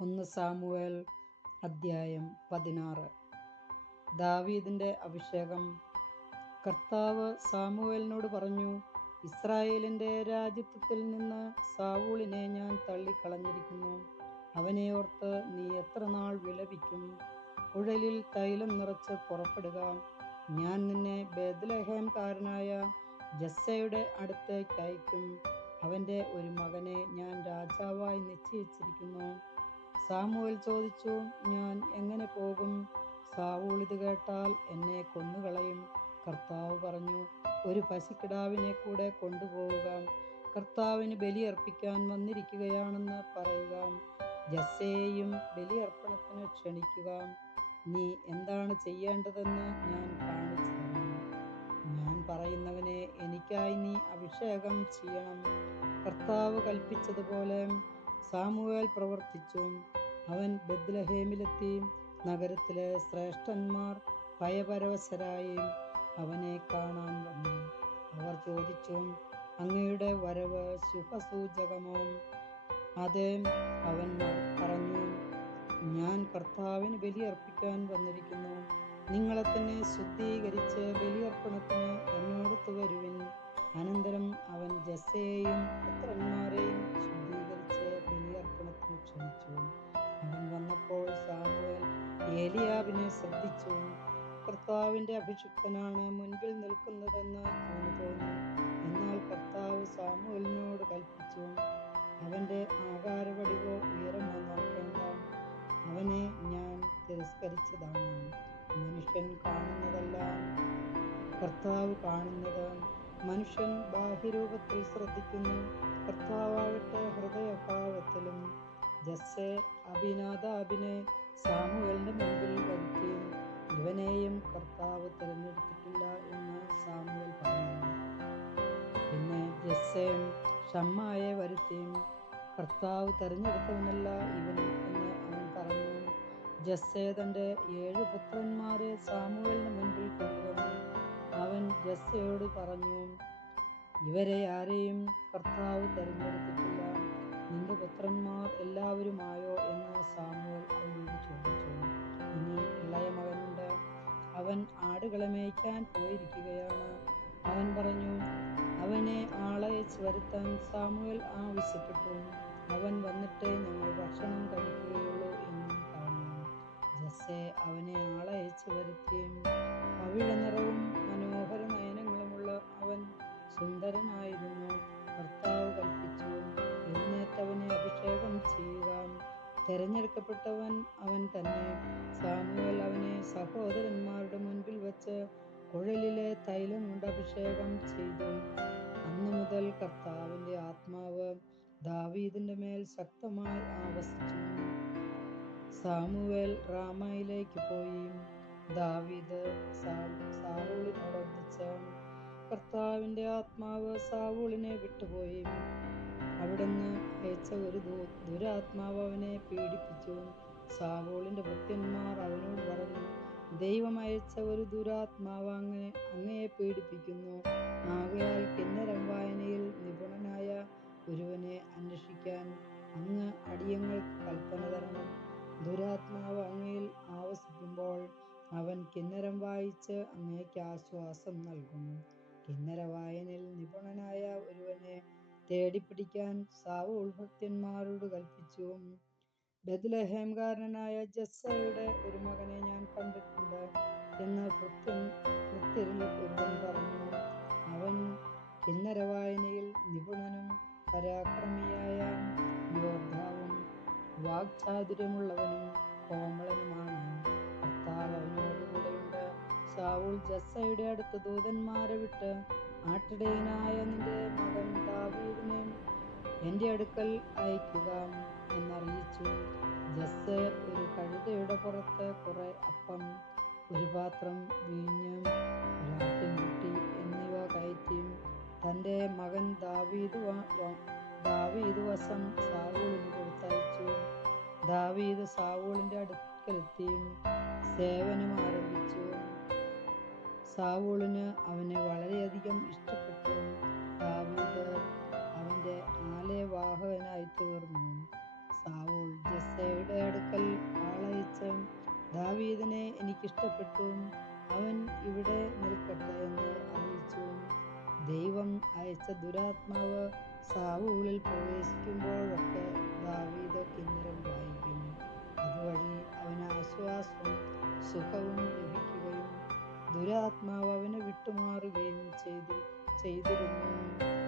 ഒന്ന് സാമുവേൽ അദ്ധ്യായം പതിനാറ്. ദാവീദിന്റെ അഭിഷേകം. കർത്താവ് സാമുവേലിനോട് പറഞ്ഞു ഇസ്രായേലിന്റെ രാജ്യത്വത്തിൽ നിന്ന് സാവൂളിനെ ഞാൻ തള്ളിക്കളഞ്ഞിരിക്കുന്നു. അവനെ ഓർത്ത് നീ എത്ര നാൾ വിലപിക്കും? കുഴലിൽ തൈലം നിറച്ച് പുറപ്പെടുക. ഞാൻ നിന്നെ ബേദ്ലഹേംകാരനായ ജസ്സയുടെ അടുത്തേക്ക് അയക്കും. അവന്റെ ഒരു മകനെ ഞാൻ രാജാവായി നിശ്ചയിച്ചിരിക്കുന്നു. സാമുവേൽ ചോദിച്ചു ഞാൻ എങ്ങനെ പോകും? സാവൂൾ ഇത് കേട്ടാൽ എന്നെ കൊന്നുകളയും. കർത്താവ് പറഞ്ഞു ഒരു പശുക്കിടാവിനെ കൂടെ കൊണ്ടുപോവുക. കർത്താവിന് ബലിയർപ്പിക്കാൻ വന്നിരിക്കുകയാണെന്ന് പറയുക. ജസ്സയെയും ബലിയർപ്പണത്തിന് ക്ഷണിക്കുക. നീ എന്താണ് ചെയ്യേണ്ടതെന്ന് ഞാൻ കാണിച്ചു ഞാൻ പറയുന്നവനെ എനിക്കായി നീ അഭിഷേകം ചെയ്യണം. കർത്താവ് കൽപ്പിച്ചതുപോലെ സാമുവേൽ പ്രവർത്തിച്ചു. അവൻ ബദ്ലഹേമിലെത്തി നഗരത്തിലെ ശ്രേഷ്ഠന്മാർ ഭയപരവശരായി അവനെ കാണാൻ വന്നു. അവർ ചോദിച്ചു അങ്ങയുടെ വരവ് ശുഭസൂചകമോ? അതെ അവൻ പറഞ്ഞു ഞാൻ കർത്താവിന് ബലിയർപ്പിക്കാൻ വന്നിരിക്കുന്നു. നിങ്ങളെ തന്നെ ശുദ്ധീകരിച്ച് ബലിയർപ്പണത്തിന് എന്നോടത്ത് വരുവിൻ. അനന്തരം അവൻ ജസ്സയെയും പുത്രന്മാരെയും ശുദ്ധീകരിച്ച്. ബലിയർപ്പണത്തിന് ക്ഷണിച്ചു. അവൻ വന്നപ്പോൾ സാമുവേൽ ഏലിയാവിനെ ശ്രദ്ധിച്ചു. കർത്താവിന്റെ അഭിഷിക്തനാണ് മുൻപിൽ നിൽക്കുന്നതെന്ന് അവന് തോന്നി. എന്നാൽ കർത്താവ് സാമുവലിനോട് കൽപ്പിച്ചു. അവന്റെ ആകാരവടിവോ ഉയരമോ നോക്കേണ്ട അവനെ ഞാൻ തിരസ്കരിച്ചതാണ്. മനുഷ്യൻ കാണുന്നതെല്ലാം കർത്താവ് കാണുന്നത് മനുഷ്യൻ ബാഹ്യരൂപത്തിൽ ശ്രദ്ധിക്കുന്നു. കർത്താവാകട്ടെ ഹൃദയഭാവത്തിലും ജസ്സെ അഭിനാദാബിനെ സാമുവലിന്റെ മുൻപിൽ വരുത്തി ഇവനെയും കർത്താവ് തിരഞ്ഞെടുത്തിട്ടില്ല എന്ന് സാമുവൽ പറഞ്ഞു പിന്നെ ജസ്സയും ഷമ്മായെ വരുത്തിയും കർത്താവ് തെരഞ്ഞെടുത്തവനല്ല ഇവൻ എന്ന് അവൻ പറഞ്ഞു. ജസ്സെ തന്റെ ഏഴ് പുത്രന്മാരെ സാമുവലിന് മുൻപിൽ കൊണ്ടുവന്നു. അവൻ ജസ്സയോട് പറഞ്ഞു ഇവരെ ആരെയും കർത്താവ് തെരഞ്ഞെടുത്തിട്ടില്ല. നിന്റെ പുത്രന്മാർ എല്ലാവരുമായോ? എന്ന് സാമുവൽ അവനോട് ചോദിച്ചു. ഇനി ഇളയ മകനുണ്ട്. അവൻ ആടുകളെ മേയ്ക്കാൻ പോയിരിക്കുകയാണ്. അവൻ പറഞ്ഞു അവനെ ആളയച്ച് വരുത്താൻ സാമുവൽ ആവശ്യപ്പെട്ടു. അവൻ വന്നിട്ട് ഞങ്ങൾ സുന്ദരനായിരുന്നു കർത്താവ് കൽപ്പിച്ചു എഴുന്നേറ്റവനെ അഭിഷേകം ചെയ്യുക തെരഞ്ഞെടുക്കപ്പെട്ടവൻ അവൻ തന്നെ. സാമുവൽ അവനെ സഹോദരന്മാരുടെ മുൻപിൽ വച്ച് കുഴലിലെ തൈലം കൊണ്ട് അഭിഷേകം ചെയ്തു. അന്നു മുതൽ കർത്താവിന്റെ ആത്മാവ് ദാവീദിന്റെ മേൽ ശക്തമായി ആവസിച്ചു. സാമുവേൽ റാമയിലേക്ക് പോയി. ദാവീദ് സാവൂളിനോടൊന്നിച്ച് കർത്താവിന്റെ ആത്മാവ് സാവൂളിനെ വിട്ടുപോയി. അവിടുന്ന് അയച്ച ഒരു ദുരാത്മാവ് അവനെ പീഡിപ്പിച്ചു. സാവൂളിന്റെ ഭൃത്യന്മാർ അവനോട് പറഞ്ഞു ദൈവം അയച്ച ഒരു ദുരാത്മാവ് അങ്ങനെ അങ്ങയെ പീഡിപ്പിക്കുന്നു. ആകയാൽ കിന്നരം വായനയിൽ നിപുണനായ ഒരുവനെ അന്വേഷിക്കാൻ അങ്ങ് അടിയങ്ങൾ കൽപ്പന തരണം. ദുരാത്മാവ് അങ്ങയിൽ ആവസിക്കുമ്പോൾ അവൻ കിന്നരം വായിച്ച് അങ്ങേക്ക് ആശ്വാസം നൽകും കിന്നര വായനയിൽ നിപുണനായ ഒരുവനെ തേടിപ്പിടിക്കാൻ സാവൂൾ ഭക്തന്മാരോട് കൽപ്പിച്ചു. ബദ്ലഹേംകാരനായ ജസ്സയുടെ ഒരു മകനെ ഞാൻ കണ്ടിട്ടുണ്ട് എന്ന് ഭൃത്യൻ ഭൃത്യരിൽ ഒരുവൻ പറഞ്ഞു. അവൻ കിന്നര വായനയിൽ നിപുണനും പരാക്രമിയായ യോദ്ധാവും വാക്ചാതുര്യമുള്ളവനും കോമളനുമാണ് സാവൂൾ ജസ്സയുടെ അടുത്ത് ദൂതന്മാരെ വിട്ട് ആട്ടിടയനായ നിന്റെ മകൻ ദാവീദിനെ എന്റെ അടുക്കൽ അയക്കുക എന്നറിയിച്ചു. ജസ്സ ഒരു കഴുതയുടെ പുറത്ത് കുറെ അപ്പം ഒരു പാത്രം വീഞ്ഞ് ഒരാട്ടിൻകുട്ടി എന്നിവ കയറ്റി തന്റെ മകൻ ദാവീദ് ദാവീദ് വശം സാവൂളിന് കൊടുത്തയച്ചു. ദാവീദ് സാവൂളിന്റെ അടുക്കലെത്തി സേവനം സാവോളിന് അവനെ വളരെയധികം ഇഷ്ടപ്പെട്ടു. ദാവീദ് അവന്റെ ആലയവാഹകനായി തീർന്നു. സാവോൾ ജസ്സയുടെ അടുക്കൽ ആളയച്ച് ദാവീദിനെ എനിക്കിഷ്ടപ്പെട്ടു. അവൻ ഇവിടെ നിൽക്കട്ടെ എന്ന് അറിയിച്ചു. ദൈവം അയച്ച ദുരാത്മാവ് സാവൂളിൽ പ്രവേശിക്കുമ്പോഴൊക്കെ ദാവീദ് കിന്നരം വായിക്കും. അതുവഴി അവന് ആശ്വാസവും സുഖവും ലഭിക്കും. ദുരാത്മാവ് അവനെ വിട്ടുമാറുകയും ചെയ്തി ചെയ്തിരുന്നു.